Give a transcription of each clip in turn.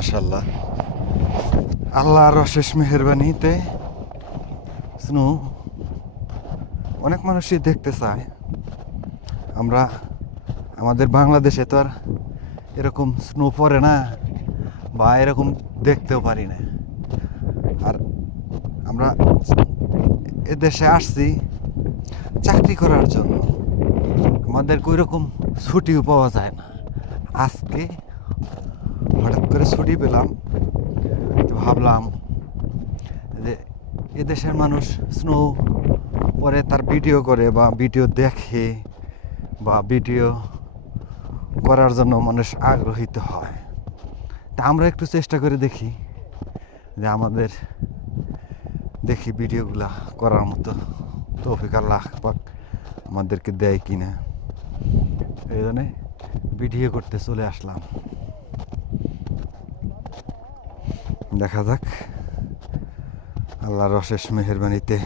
মাশাআল্লাহ, আল্লাহর অশেষ মেহেরবানিতে স্নো অনেক মানুষই দেখতে চায়। আমরা আমাদের বাংলাদেশে তো আর এরকম স্নো পড়ে না বা এরকম দেখতেও পারি না। আর আমরা এদেশে আসছি চাকরি করার জন্য, আমাদের ওই রকম ছুটিও পাওয়া যায় না। আজকে হঠাৎ করে ছুটি পেলাম, তো ভাবলাম যে এদেশের মানুষ স্নো পরে তার ভিডিও করে বা ভিডিও দেখে বা ভিডিও করার জন্য মানুষ আগ্রহীত হয়। তা আমরা একটু চেষ্টা করে দেখি যে আমাদের দেখি ভিডিওগুলা করার মতো তৌফিক আল্লাহ পাক আমাদেরকে দেয় কিনা। এই জন্যে ভিডিও করতে চলে আসলাম। দেখা যাক আল্লাহর অশেষ মেহেরবানিতে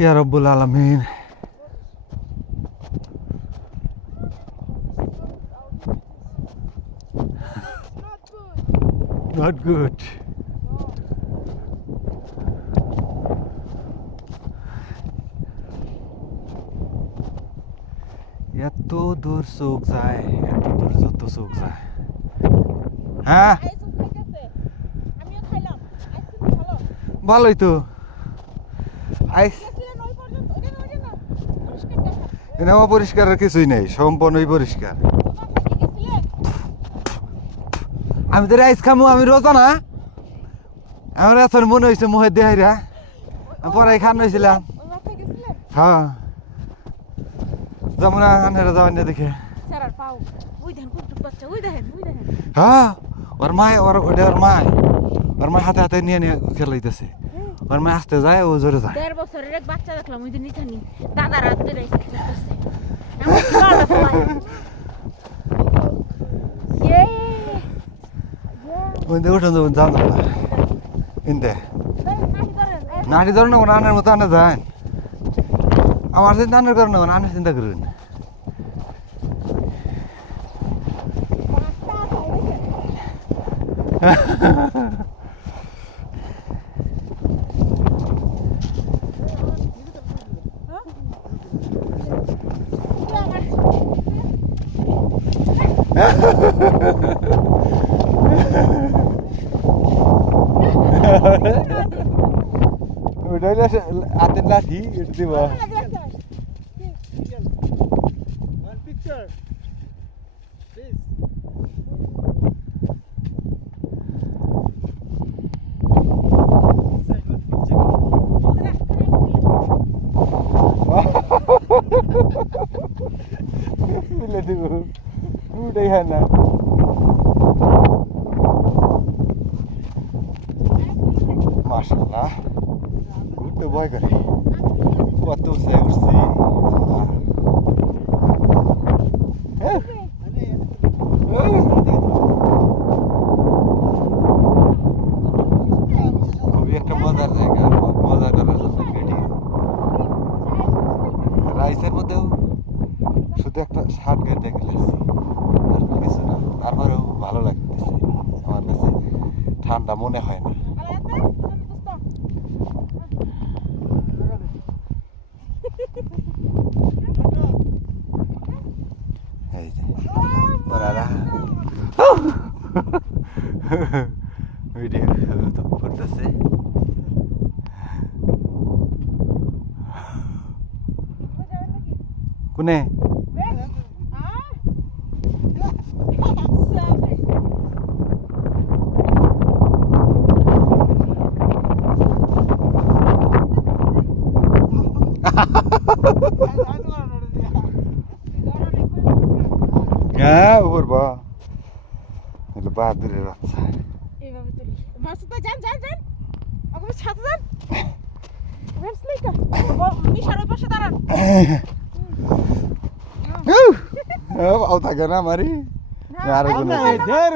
ইয়া রব্বুল আলামিন। Not good. এত দূর চোখ যায়, এত দূর যত চোখ যায়। হ্যাঁ ভালোই তো। অপরিষ্কার কিছুই নেই, সম্পূর্ণই পরিষ্কার। আমি তো রাইস খামু, আমি রোজা না। আমার এখন মনে হয়েছে মুহের দেহাইরা পরে খান হয়েছিলাম। হ্যাঁ যেমন আনারা যাওয়ার না দেখে। হ্যাঁ ওর মায়, ওটা ওর মায়, ওর মায় হাতে হাতে নিয়ে নিয়ে খেলাইতেছে। ওর মায় আসতে যায়, ও জোরে যায়। 1.5 বছরের এক বাচ্চা দেখলাম ওই দিন নিথানি দাদার হাতে রেখে খেলতেছে। ওই দেখো উঠুন যান ইন্দে নাটি ধরো না, আনার মতো আনা যায়। আমার চিন্তা আনার করো না, আনার চিন্তা করুন। ওইটা হাতের লাঠি, এটা দিব। ওটাই হয় না। মাশাআল্লাহ ঘুরতে ভয় করে, কত উঠছে উঠছি। খুবই একটা মজার জায়গা, মজা করার জন্য ভিডিও। রাইসের মধ্যেও শুধু একটা শার্ট গায়ে দেখে লেছি, আর কিছু না। তারপরেও ভালো লাগতেছে, আমার কাছে ঠান্ডা মনে হয় না। এই যে ওরা ভিডিও করতেছে। কোনে হ্যাঁ করবা, এটা বাহাদুরের বাচ্চা। এইভাবে তুলি মাছ তো যান যান যান ওকে সাথে যান। মিশার ওই পাশে দাঁড়ান। ও থাকে না মারি আর ভাই, কোনো ভাই, ধর